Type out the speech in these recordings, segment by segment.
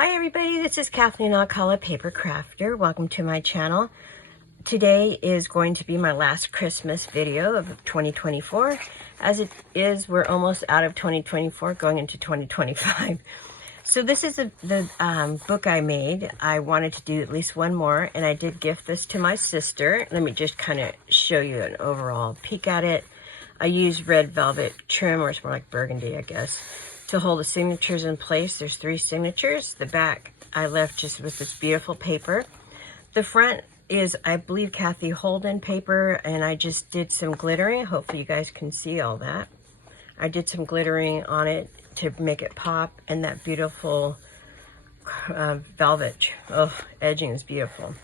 Hi everybody, this is Kathleen Alcala, Paper Crafter. Welcome to my channel. Today is going to be my last Christmas video of 2024. As it is, we're almost out of 2024, going into 2025. So this is the book I made. I wanted to do at least one more, and I did gift this to my sister. Let me just kind of show you an overall peek at it. I used red velvet trim, or it's more like burgundy, I guess, to hold the signatures in place. There's 3 signatures. The back I left just with this beautiful paper. The front is, I believe, Kathy Holden paper, and I just did some glittering. Hopefully you guys can see all that. I did some glittering on it to make it pop, and that beautiful velvet edging is beautiful.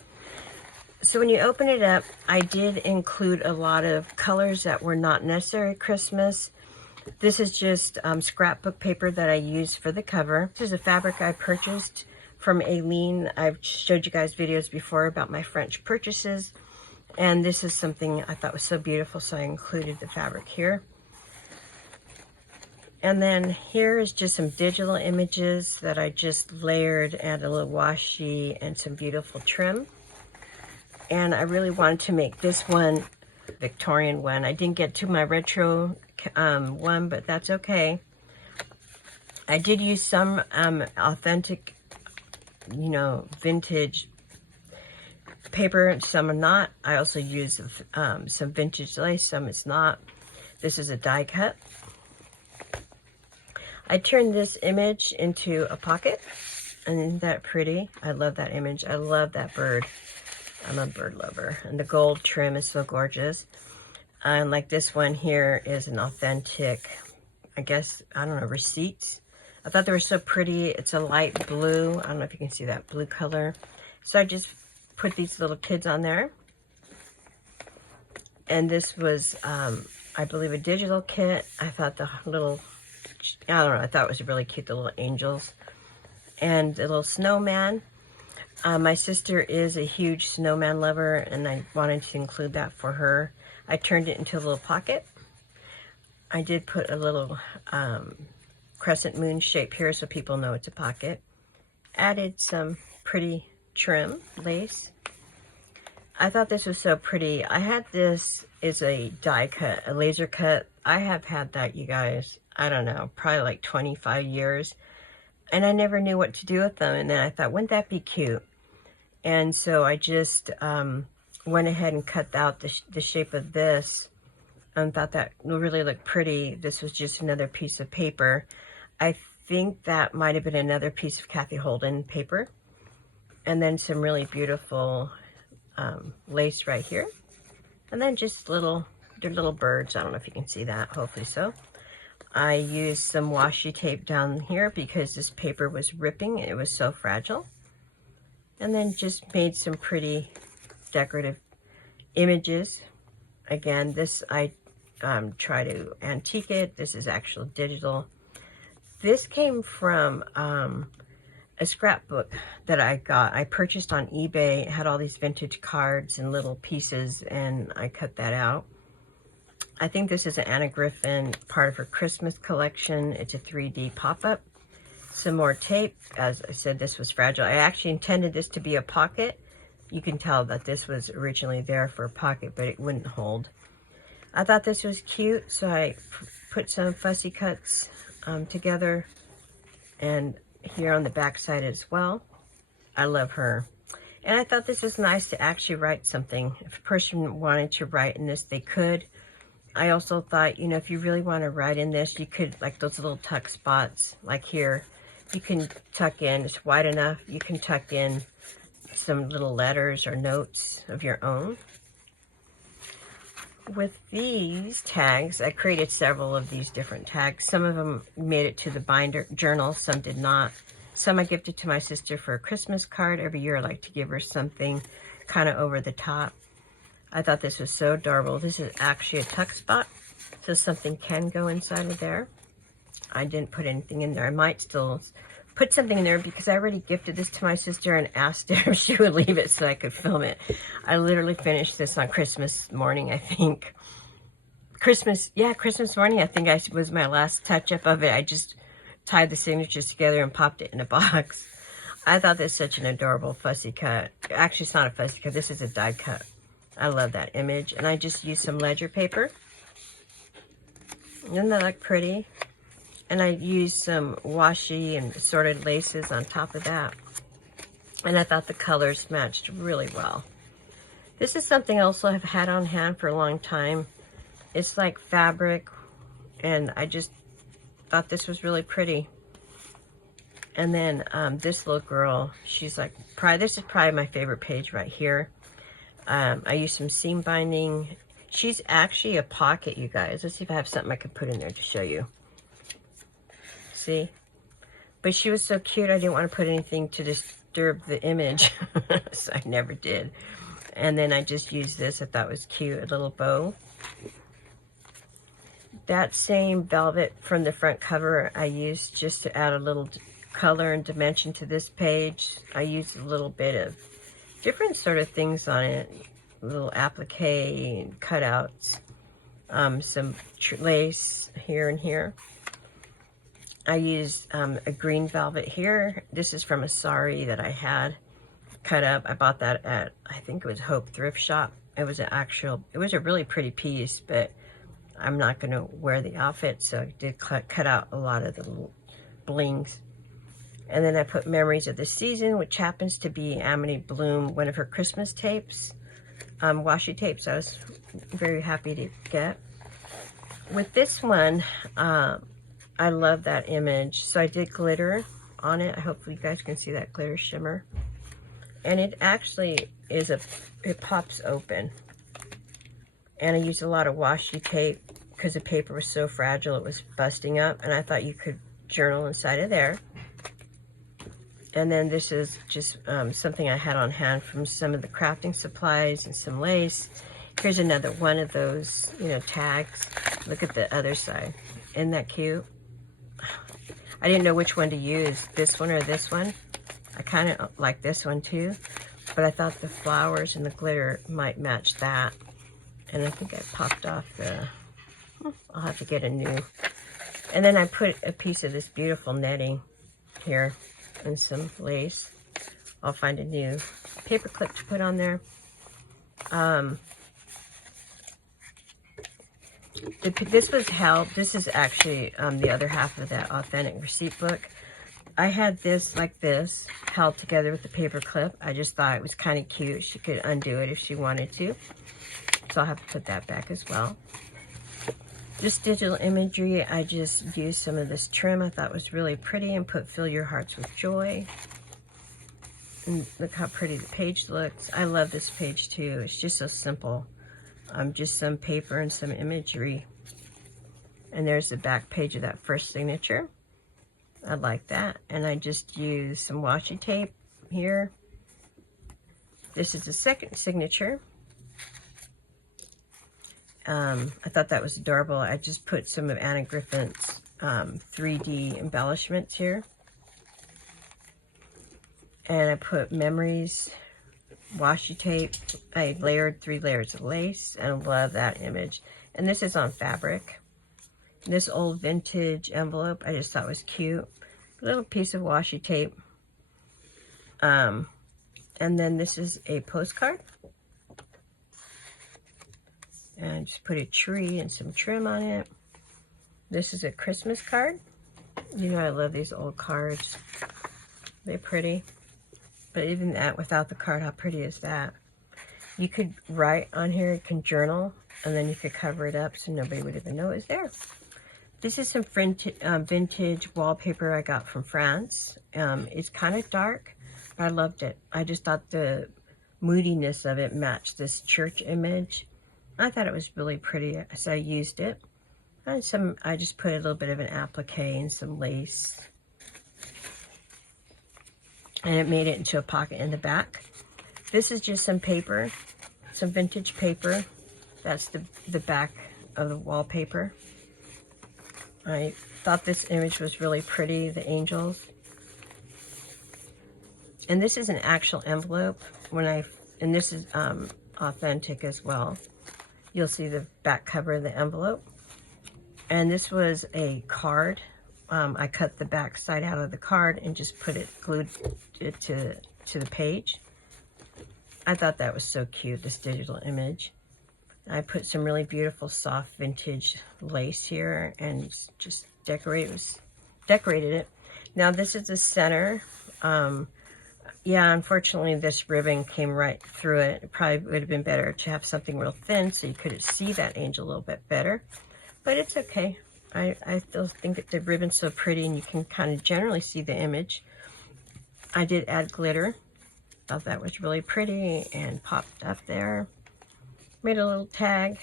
So when you open it up, I did include a lot of colors that were not necessary Christmas. This is just scrapbook paper that I used for the cover. This is a fabric I purchased from Aileen. I've showed you guys videos before about my French purchases, and this is something I thought was so beautiful, so I included the fabric here. And then here is just some digital images that I just layered, add a little washi and some beautiful trim. And I really wanted to make this one Victorian one. I didn't get to my retro one, but that's okay. I did use some authentic, vintage paper. Some are not. I also used some vintage lace. Some it's not. This is a die cut. I turned this image into a pocket, and isn't that pretty? I love that image. I love that bird. I'm a bird lover, and the gold trim is so gorgeous. And like this one here is an authentic, I guess, I don't know, receipts. I thought they were so pretty. It's a light blue. I don't know if you can see that blue color. So I just put these little kids on there. And this was, I believe, a digital kit. I thought the little, I don't know, I thought it was really cute, the little angels. And the little snowman. My sister is a huge snowman lover, and I wanted to include that for her. I turned it into a little pocket. I did put a little crescent moon shape here so people know it's a pocket. Added some pretty trim lace. I thought this was so pretty. I had this as a die cut, a laser cut. I have had that, you guys, I don't know, probably like 25 years. And I never knew what to do with them. And then I thought, wouldn't that be cute? And so I just went ahead and cut out the shape of this and thought that really looked pretty. This was just another piece of paper. I think that might have been another piece of Kathy Holden paper. And then some really beautiful lace right here. And then just they're little birds. I don't know if you can see that. Hopefully so. I used some washi tape down here because this paper was ripping. It was so fragile. And then just made some pretty decorative images. Again, this I try to antique it. This is actual digital. This came from a scrapbook that I got. I purchased on eBay. It had all these vintage cards and little pieces, and I cut that out. I think this is an Anna Griffin, part of her Christmas collection. It's a 3D pop-up. Some more tape. As I said, this was fragile. I actually intended this to be a pocket. You can tell that this was originally there for a pocket, but it wouldn't hold. I thought this was cute, so I put some fussy cuts together, and here on the back side as well. I love her. And I thought this was nice to actually write something. If a person wanted to write in this, they could. I also thought, if you really want to write in this, you could, like those little tuck spots, like here, you can tuck in, it's wide enough, you can tuck in some little letters or notes of your own. With these tags, I created several of these different tags. Some of them made it to the binder journal, some did not. Some I gifted to my sister for a Christmas card. Every year I like to give her something kind of over the top. I thought this was so adorable. This is actually a tuck spot, so something can go inside of there. I didn't put anything in there. I might still put something in there because I already gifted this to my sister and asked her if she would leave it so I could film it. I literally finished this on Christmas morning, I think. Christmas morning, I think was my last touch-up of it. I just tied the signatures together and popped it in a box. I thought this was such an adorable fussy cut. Actually, it's not a fussy cut. This is a die cut. I love that image. And I just used some ledger paper. Doesn't that look pretty? And I used some washi and sorted laces on top of that. And I thought the colors matched really well. This is something also I've had on hand for a long time. It's like fabric, and I just thought this was really pretty. And then this little girl, she's like, this is probably my favorite page right here. I used some seam binding. She's actually a pocket, you guys. Let's see if I have something I could put in there to show you. See? But she was so cute, I didn't want to put anything to disturb the image. So I never did. And then I just used this. I thought it was cute, a little bow. That same velvet from the front cover I used just to add a little color and dimension to this page. I used a little bit of different sort of things on it. A little applique and cutouts. Some lace here and here. I used a green velvet here. This is from a sari that I had cut up. I bought that at, I think it was Hope Thrift Shop. It was a really pretty piece, but I'm not going to wear the outfit, so I did cut out a lot of the little blings. And then I put Memories of the Season, which happens to be Amity Bloom, one of her Christmas tapes, washi tapes I was very happy to get. With this one, I love that image, so I did glitter on it. Hopefully you guys can see that glitter shimmer. And it actually is it pops open. And I used a lot of washi tape because the paper was so fragile, it was busting up. And I thought you could journal inside of there. And then this is just something I had on hand from some of the crafting supplies and some lace. Here's another one of those, tags. Look at the other side. Isn't that cute? I didn't know which one to use, this one or this one. I kind of like this one too, but I thought the flowers and the glitter might match that. And I think I popped off the, I'll have to get a new. And then I put a piece of this beautiful netting here and some lace. I'll find a new paper clip to put on there. This was held, this is actually the other half of that authentic receipt book. I had this like this held together with the paper clip. I just thought it was kind of cute. She could undo it if she wanted to. So I'll have to put that back as well. This digital imagery, I just used some of this trim I thought was really pretty and put Fill Your Hearts with Joy. And look how pretty the page looks. I love this page too. It's just so simple. Just some paper and some imagery. And there's the back page of that first signature. I like that. And I just used some washi tape here. This is the second signature. I thought that was adorable. I just put some of Anna Griffin's 3D embellishments here. And I put Memories washi tape. I layered 3 layers of lace, and I love that image. And this is on fabric. This old vintage envelope I just thought was cute. A little piece of washi tape. And then this is a postcard. And I just put a tree and some trim on it. This is a Christmas card. You know I love these old cards. They're pretty. But even that, without the card, how pretty is that? You could write on here, you can journal, and then you could cover it up so nobody would even know it was there. This is some vintage wallpaper I got from France. It's kind of dark, but I loved it. I just thought the moodiness of it matched this church image. I thought it was really pretty, so I used it. And I just put a little bit of an applique and some lace. And it made it into a pocket in the back. This is just some paper, some vintage paper. That's the back of the wallpaper. I thought this image was really pretty, the angels. And this is an actual envelope. And this is authentic as well. You'll see the back cover of the envelope. And this was a card I cut the back side out of the card and just glued it to the page. I thought that was so cute, this digital image. I put some really beautiful soft vintage lace here and just decorated it. Now this is the center. Yeah, unfortunately this ribbon came right through it. It probably would have been better to have something real thin so you could see that angel a little bit better. But it's okay. I still think that the ribbon's so pretty and you can kind of generally see the image. I did add glitter. Thought that was really pretty and popped up there. Made a little tag.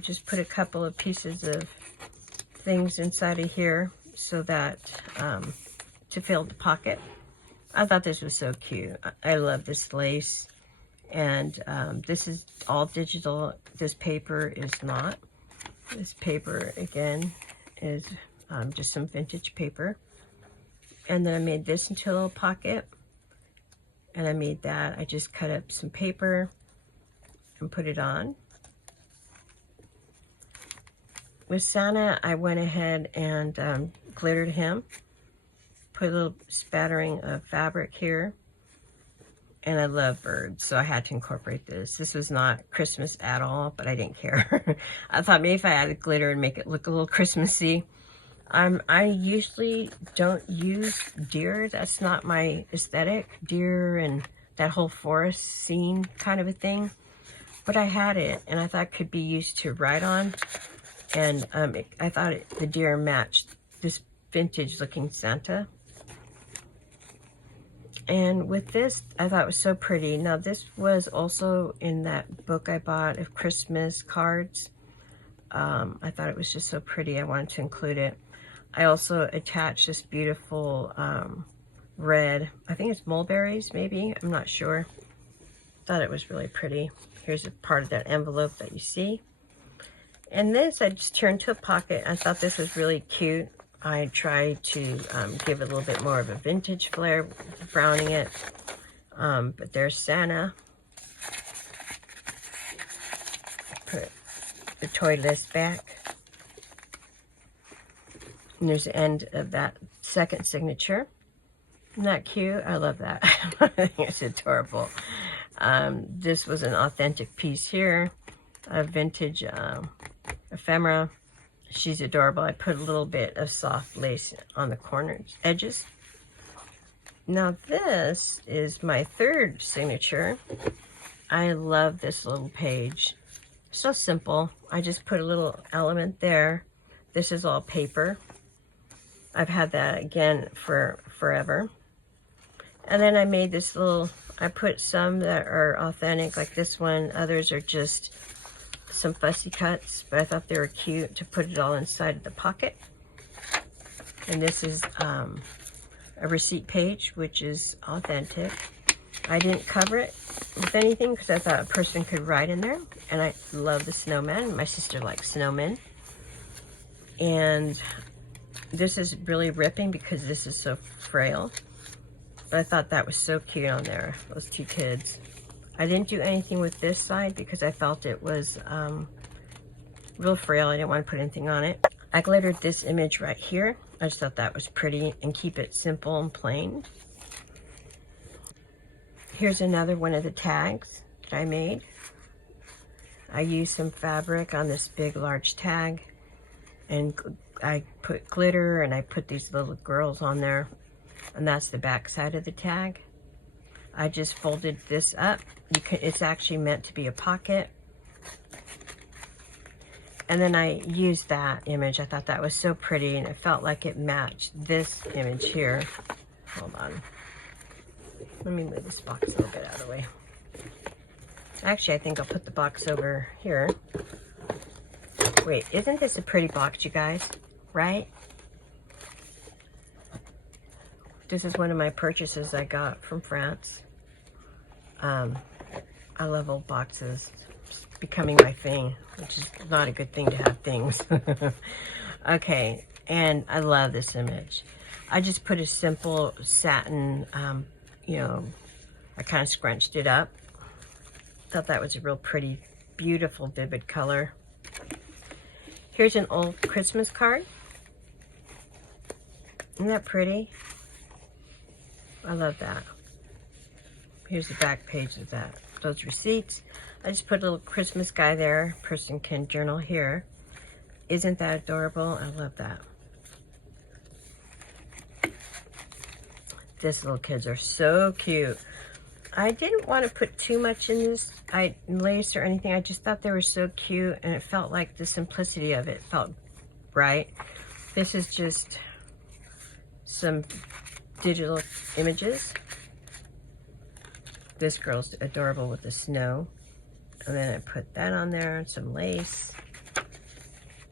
Just put a couple of pieces of things inside of here so that to fill the pocket. I thought this was so cute. I love this lace. And this is all digital. This paper is not. This paper, again, is just some vintage paper. And then I made this into a little pocket. And I made that. I just cut up some paper and put it on. With Santa, I went ahead and glittered him. Put a little spattering of fabric here. And I love birds, so I had to incorporate this. This was not Christmas at all, but I didn't care. I thought maybe if I added glitter and make it look a little Christmassy. I usually don't use deer. That's not my aesthetic. Deer and that whole forest scene kind of a thing. But I had it, and I thought it could be used to ride on. And I thought the deer matched this vintage-looking Santa. And with this, I thought it was so pretty. Now, this was also in that book I bought of Christmas cards. I thought it was just so pretty. I wanted to include it. I also attached this beautiful red, I think it's mulberries, maybe. I'm not sure. Thought it was really pretty. Here's a part of that envelope that you see. And this I just turned to a pocket. I thought this was really cute. I tried to give it a little bit more of a vintage flair, browning it. But there's Santa. Put the toy list back. And there's the end of that second signature. Isn't that cute? I love that. I think it's adorable. This was an authentic piece here. A vintage ephemera. She's adorable. I put a little bit of soft lace on the corners, edges. Now this is my third signature. I love this little page. So simple. I just put a little element there. This is all paper. I've had that again for forever. And then I made this little, I put some that are authentic like this one. Others are just some fussy cuts, but I thought they were cute to put it all inside of the pocket. And this is a receipt page, which is authentic. I didn't cover it with anything because I thought a person could write in there. And I love the snowman. My sister likes snowmen. And this is really ripping because this is so frail. But I thought that was so cute on there, those two kids. I didn't do anything with this side because I felt it was real frail. I didn't want to put anything on it. I glittered this image right here. I just thought that was pretty and keep it simple and plain. Here's another one of the tags that I made. I used some fabric on this big, large tag. And I put glitter and I put these little girls on there. And that's the back side of the tag. I just folded this up. It's actually meant to be a pocket. And then I used that image. I thought that was so pretty and it felt like it matched this image here. Hold on. Let me move this box a little bit out of the way. Actually, I think I'll put the box over here. Wait, isn't this a pretty box, you guys? Right? This is one of my purchases I got from France. I love old boxes. It's becoming my thing, which is not a good thing to have things. Okay, and I love this image. I just put a simple satin, you know, I kind of scrunched it up. Thought that was a real pretty, beautiful, vivid color. Here's an old Christmas card. Isn't that pretty? I love that. Here's the back page of that. Those receipts. I just put a little Christmas guy there. Person can journal here. Isn't that adorable? I love that. These little kids are so cute. I didn't want to put too much in this lace or anything. I just thought they were so cute, and it felt like the simplicity of it felt right. This is just some digital images. This girl's adorable with the snow. And then I put that on there and some lace.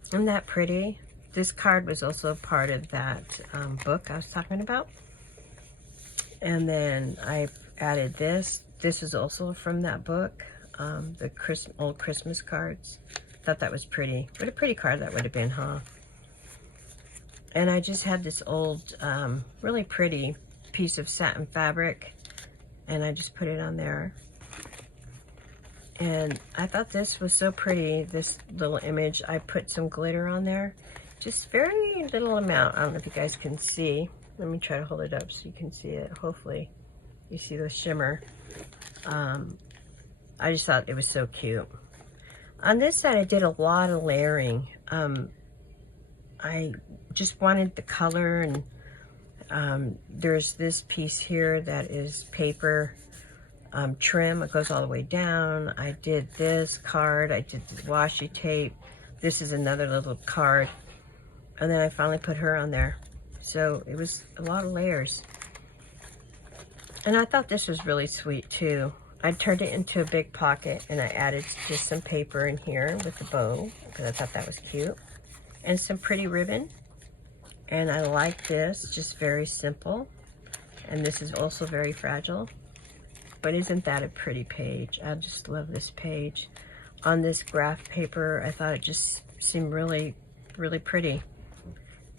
Isn't that pretty? This card was also part of that book I was talking about. And then I added this. This is also from that book, the old Christmas cards. Thought that was pretty. What a pretty card that would have been, huh? And I just had this old, really pretty piece of satin fabric, and I just put it on there. And I thought this was so pretty, this little image. I put some glitter on there, just very little amount. I don't know if you guys can see. Let me try to hold it up so you can see it. Hopefully you see the shimmer. I just thought it was so cute. On this side, I did a lot of layering. I just wanted the color, and there's this piece here that is paper trim. It goes all the way down. I did this card. I did the washi tape. This is another little card. And then I finally put her on there. So it was a lot of layers. And I thought this was really sweet too. I turned it into a big pocket, and I added just some paper in here with the bow because I thought that was cute. And some pretty ribbon. And I like this, just very simple. And this is also very fragile. But isn't that a pretty page? I just love this page. On this graph paper, I thought it just seemed really, really pretty.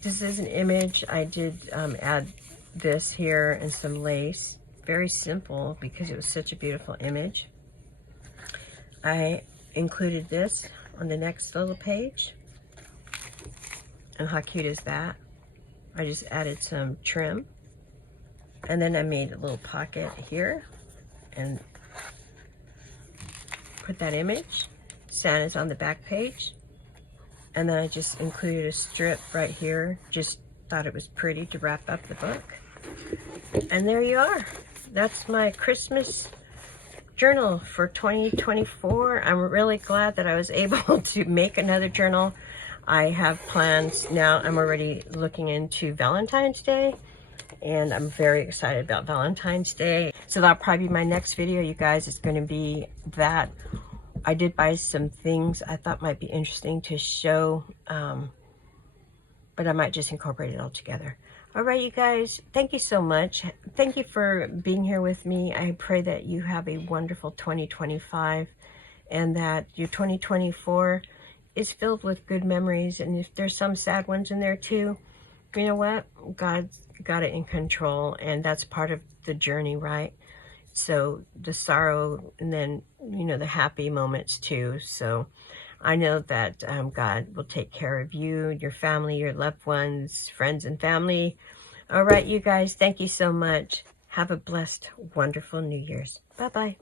This is an image. I did add this here and some lace. Very simple because it was such a beautiful image. I included this on the next little page. And how cute is that? I just added some trim. And then I made a little pocket here and put that image. Santa's on the back page. And then I just included a strip right here. Just thought it was pretty to wrap up the book. And there you are. That's my Christmas journal for 2024. I'm really glad that I was able to make another journal. I have plans now. I'm already looking into Valentine's Day, and I'm very excited about Valentine's Day. So that'll probably be my next video, you guys. It's going to be that. I did buy some things I thought might be interesting to show, but I might just incorporate it all together. All right, you guys, thank you so much. Thank you for being here with me. I pray that you have a wonderful 2025 and that your 2024 is filled with good memories. And if there's some sad ones in there too, you know what? God's got it in control, and that's part of the journey, right? So the sorrow, and then, you know, the happy moments too. So I know that God will take care of you, your family, your loved ones, friends and family. All right, you guys, thank you so much. Have a blessed, wonderful New Year's. Bye-bye.